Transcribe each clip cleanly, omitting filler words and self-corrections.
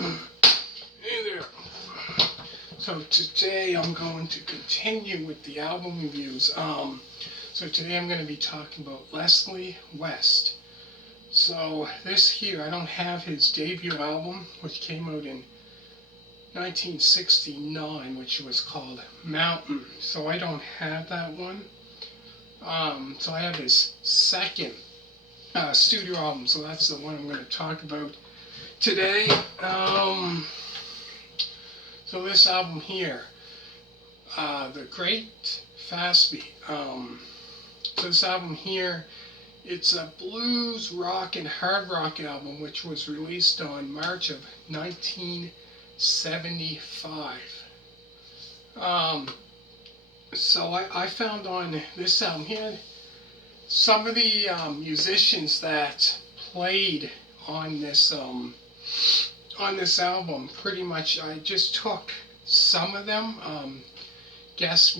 Hey there. So today I'm going to continue with the album reviews. So today I'm going to be talking about Leslie West. So this here, I don't have his debut album, which came out in 1969, which was called Mountain. So I don't have that one. So I have his second studio album. So that's the one I'm going to talk about today. So this album here, The Great Fatsby. So this album here, it's a blues, rock, and hard rock album which was released on March of 1975. So I found on this album here, some of the musicians that played on this album, pretty much I just took some of them, guest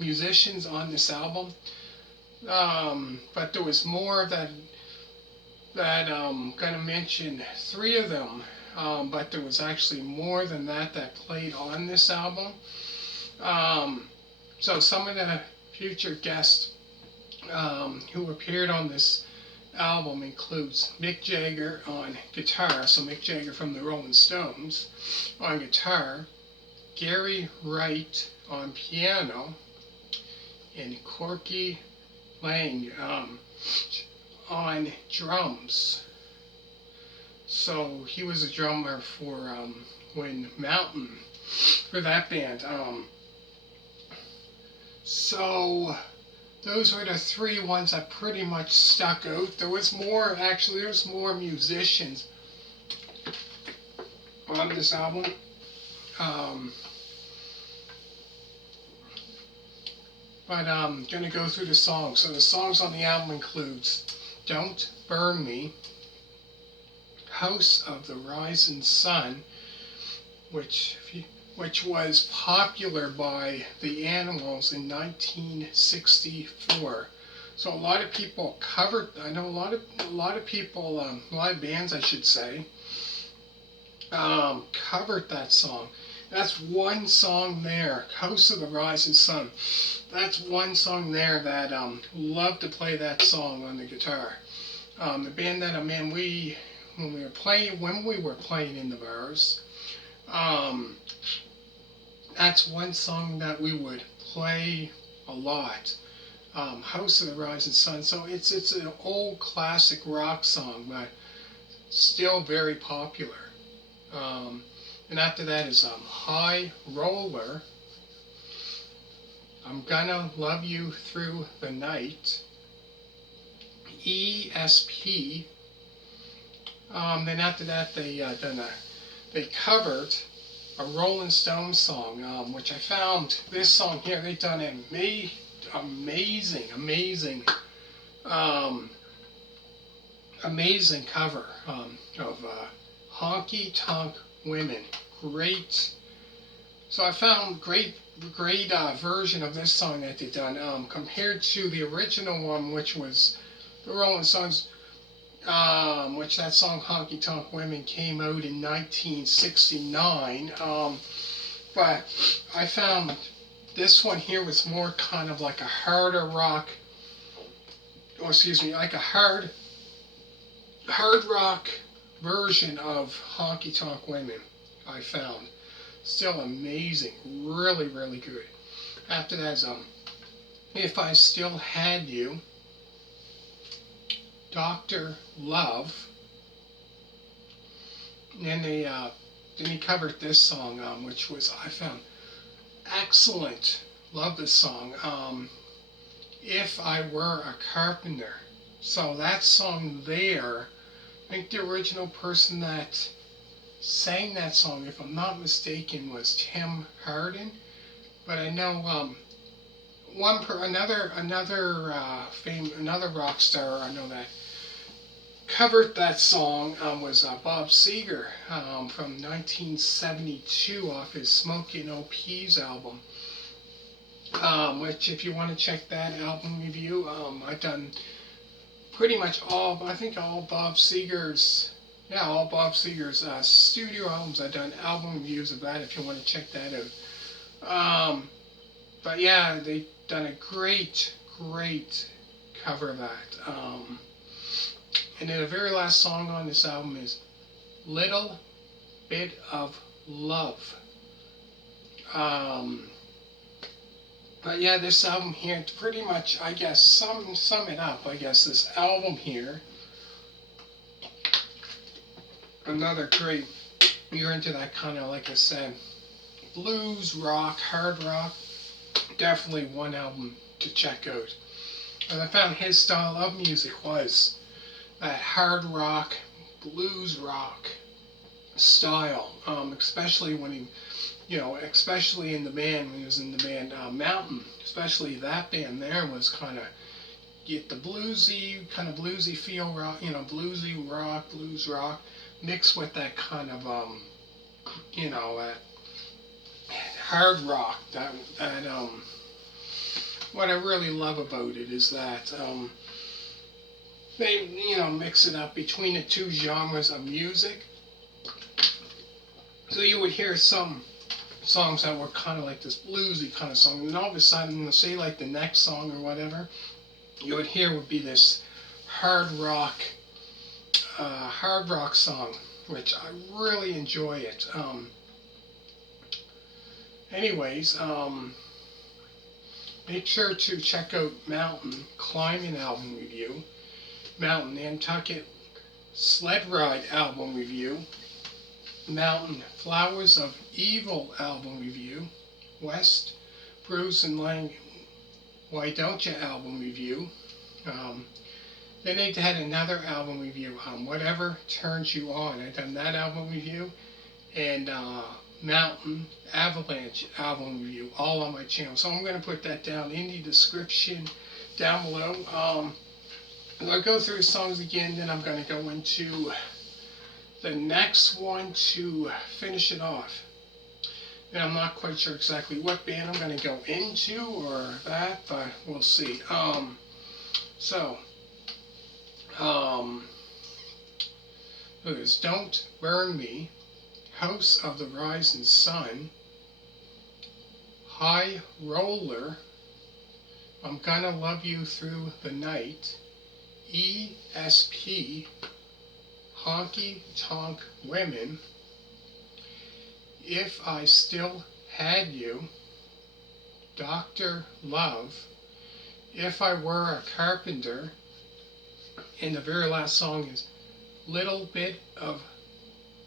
musicians on this album, but there was more that gonna mention three of them, but there was actually more than that played on this album. So some of the future guests who appeared on this album includes Mick Jagger on guitar, so Mick Jagger from the Rolling Stones on guitar, Gary Wright on piano, and Corky Lang on drums. So he was a drummer for when Mountain, for that band. So those were the three ones that pretty much stuck out. There was more musicians on this album. But I'm going to go through the songs. So the songs on the album includes Don't Burn Me, House of the Rising Sun, which was popular by the Animals in 1964. So a lot of people covered. I know a lot of people, a lot of bands, I should say, covered that song. That's one song there, House of the Rising Sun. That's one song there that love to play that song on the guitar. The band that I'm in, when we were playing in the bars, that's one song that we would play a lot. House of the Rising Sun. So it's an old classic rock song, but still very popular. And after that is High Roller, I'm Gonna Love You Through the Night, ESP. Then after that they covered a Rolling Stones song, which I found this song here. They done an amazing cover of Honky Tonk Women. Great. So I found great version of this song that they done compared to the original one, which was the Rolling Stones, which that song Honky Tonk Women came out in 1969. But I found this one here was more kind of like a harder rock, like a hard rock version of Honky Tonk Women. I found still amazing, really good. After that is If I Still Had You, Dr. Love, and then he covered this song, which was, I found excellent. Love this song. If I Were a Carpenter. So that song there, I think the original person that sang that song, if I'm not mistaken, was Tim Hardin. But I know another rock star I know that covered that song was Bob Seger from 1972 off his Smokin' OPs album. Which, if you want to check that album review, I've done pretty much all Bob Seger's Yeah, all Bob Seger's studio albums. I've done album reviews of that if you want to check that out. But yeah, they've done a great cover of that. And then the very last song on this album is Little Bit of Love. Um, but yeah, this album here, pretty much, I guess, sum it up. I guess this album here, another great. You're into that kind of, like I said, blues rock, hard rock. Definitely one album to check out. And I found his style of music was that hard rock, blues rock style, especially when he, especially in the band when he was in the band Mountain, especially that band there was kind of get the kind of bluesy feel rock, bluesy rock, blues rock, mixed with that kind of that hard rock. That what I really love about it is that they mix it up between the two genres of music. So you would hear some songs that were kind of like this bluesy kind of song, and all of a sudden, say like the next song or whatever, you would hear would be this hard rock song, which I really enjoy it. Anyways, make sure to check out Mountain Climbing album review, Mountain Nantucket Sled Ride album review, Mountain Flowers of Evil album review, West Bruce and Lang Why Don't You album review. Then they had another album review, Whatever Turns You On. I done that album review, and Mountain Avalanche album review, all on my channel. So I'm going to put that down in the description down below. I'll go through the songs again, then I'm going to go into the next one to finish it off. And I'm not quite sure exactly what band I'm going to go into or that, but we'll see. There's Don't Burn Me, House of the Rising Sun, High Roller, I'm Gonna Love You Through the Night, ESP, Honky Tonk Women, If I Still Had You, Dr. Love, If I Were a Carpenter, and the very last song is Little Bit of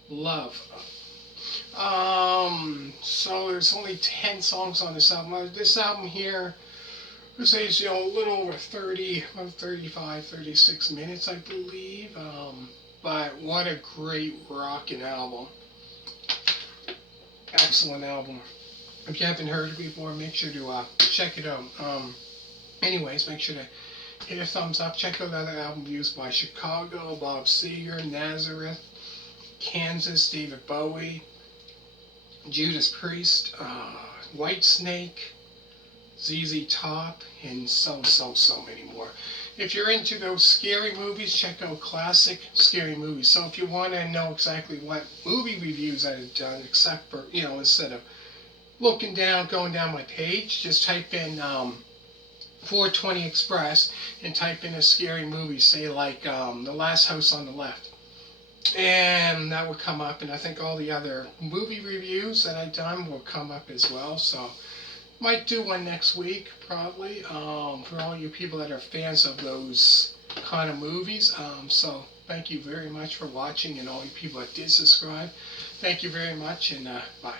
Love. So there's only 10 songs on this album. This album here, I say it's a little over 35, 36 minutes, I believe. But what a great rockin' album. Excellent album. If you haven't heard it before, make sure to check it out. Anyways, make sure to hit a thumbs up. Check out other album views by Chicago, Bob Seger, Nazareth, Kansas, David Bowie, Judas Priest, Whitesnake, ZZ Top, and so many more. If you're into those scary movies, check out classic scary movies. So if you want to know exactly what movie reviews I've done, except for, instead of going down my page, just type in 420 Express and type in a scary movie, say like The Last House on the Left. And that will come up, and I think all the other movie reviews that I've done will come up as well. So might do one next week, probably, for all you people that are fans of those kind of movies. So thank you very much for watching, and all you people that did subscribe. Thank you very much, and bye.